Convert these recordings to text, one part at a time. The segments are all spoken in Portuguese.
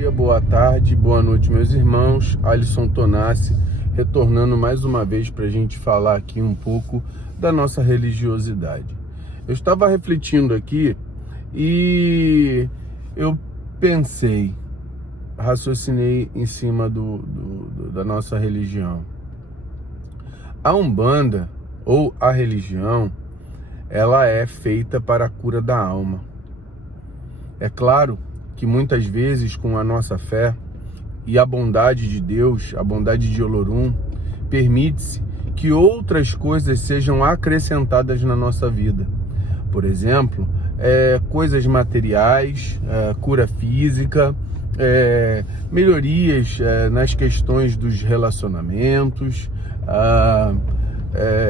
dia, boa tarde, boa noite, meus irmãos. Alisson Tonassi, retornando mais uma vez para a gente falar aqui um pouco da nossa religiosidade. Eu estava refletindo aqui e eu pensei, raciocinei em cima da nossa religião. A Umbanda, ou a religião, ela é feita para a cura da alma. É claro que muitas vezes com a nossa fé e a bondade de Deus, a bondade de Olorum, permite-se que outras coisas sejam acrescentadas na nossa vida. Por exemplo, coisas materiais, cura física, melhorias nas questões dos relacionamentos,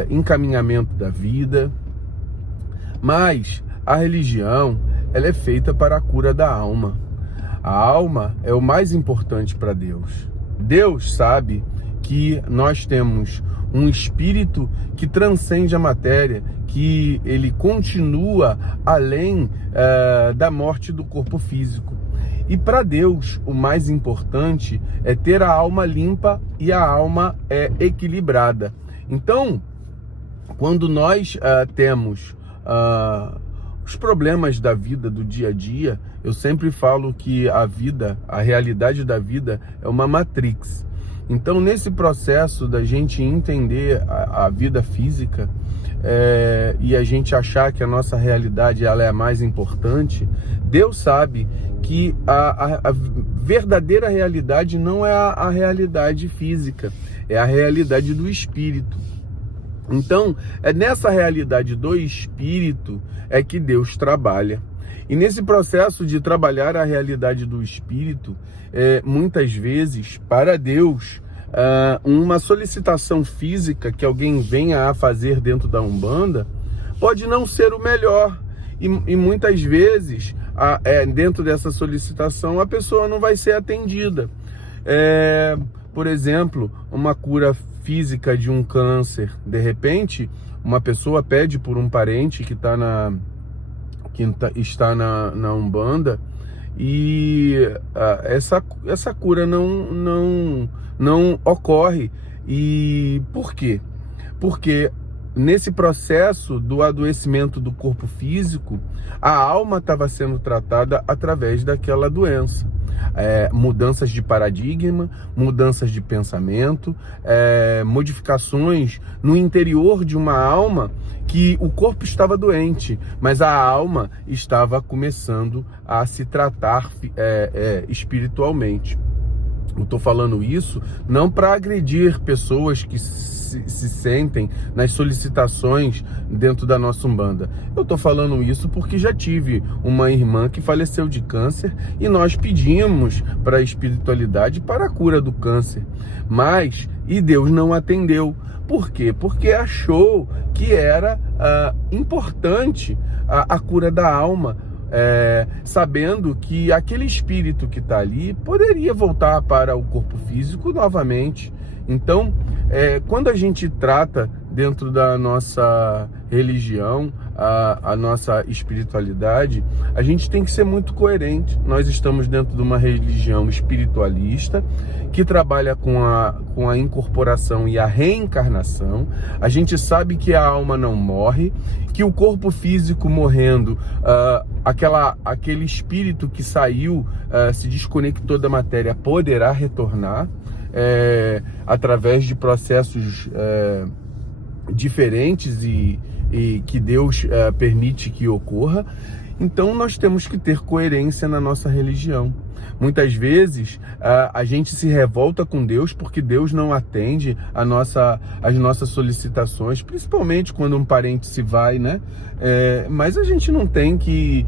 encaminhamento da vida. Mas a religião, ela é feita para a cura da alma. A alma é o mais importante para Deus. Deus sabe que nós temos um espírito que transcende a matéria, que ele continua além da morte do corpo físico. E para Deus, o mais importante é ter a alma limpa e a alma equilibrada. Então, quando nós temos os problemas da vida, do dia a dia, eu sempre falo que a realidade da vida é uma matrix. Então, nesse processo da gente entender a vida física e a gente achar que a nossa realidade ela é a mais importante, Deus sabe que a verdadeira realidade não é a realidade física, é a realidade do espírito. Então, é nessa realidade do espírito é que Deus trabalha. E nesse processo de trabalhar a realidade do espírito, muitas vezes, para Deus, uma solicitação física que alguém venha a fazer dentro da Umbanda pode não ser o melhor. E muitas vezes, dentro dessa solicitação, a pessoa não vai ser atendida. Por exemplo, uma cura física de um câncer. De repente, uma pessoa pede por um parente que está na Umbanda e essa cura não ocorre. E por quê? Porque nesse processo do adoecimento do corpo físico, a alma estava sendo tratada através daquela doença. Mudanças de paradigma, mudanças de pensamento, modificações no interior de uma alma que o corpo estava doente, mas a alma estava começando a se tratar espiritualmente. Eu estou falando isso não para agredir pessoas que se sentem nas solicitações dentro da nossa Umbanda. Eu estou falando isso porque já tive uma irmã que faleceu de câncer e nós pedimos para a espiritualidade para a cura do câncer. E Deus não atendeu. Por quê? Porque achou que era importante a cura da alma, sabendo que aquele espírito que está ali poderia voltar para o corpo físico novamente. Então, quando a gente trata dentro da nossa religião, a nossa espiritualidade, a gente tem que ser muito coerente. Nós estamos dentro de uma religião espiritualista que trabalha com a incorporação e a reencarnação. A gente sabe que a alma não morre, que o corpo físico morrendo, aquele espírito que saiu, se desconectou da matéria, poderá retornar através de processos diferentes e que Deus permite que ocorra. Então nós temos que ter coerência na nossa religião. Muitas vezes a gente se revolta com Deus porque Deus não atende as nossas solicitações, principalmente quando um parente se vai, né? Mas a gente não tem que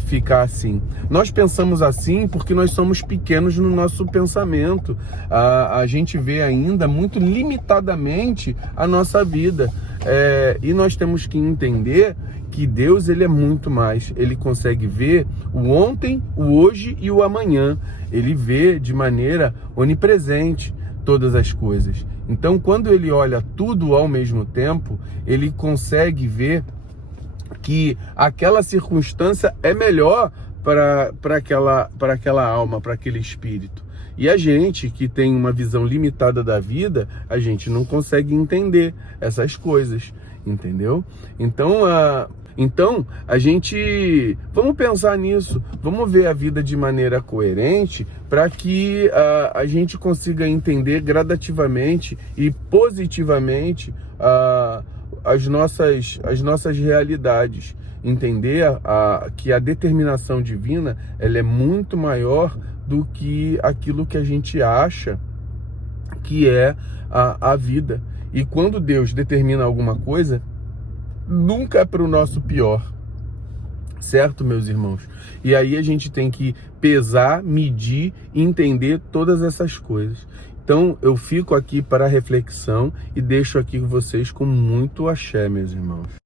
ficar assim. Nós pensamos assim porque nós somos pequenos no nosso pensamento. A gente vê ainda muito limitadamente a nossa vida. E nós temos que entender que Deus ele é muito mais. Ele consegue ver o ontem, o hoje e o amanhã. Ele vê de maneira onipresente todas as coisas. Então, quando ele olha tudo ao mesmo tempo, ele consegue ver que aquela circunstância é melhor para aquela alma, para aquele espírito. E a gente que tem uma visão limitada da vida, a gente não consegue entender essas coisas, entendeu? Então a gente, vamos pensar nisso, vamos ver a vida de maneira coerente para que a gente consiga entender gradativamente e positivamente as nossas realidades. Entender que a determinação divina ela é muito maior do que aquilo que a gente acha que é a vida. E quando Deus determina alguma coisa, nunca é para o nosso pior, certo, meus irmãos? E aí a gente tem que pesar, medir e entender todas essas coisas. Então eu fico aqui para a reflexão e deixo aqui vocês com muito axé, meus irmãos.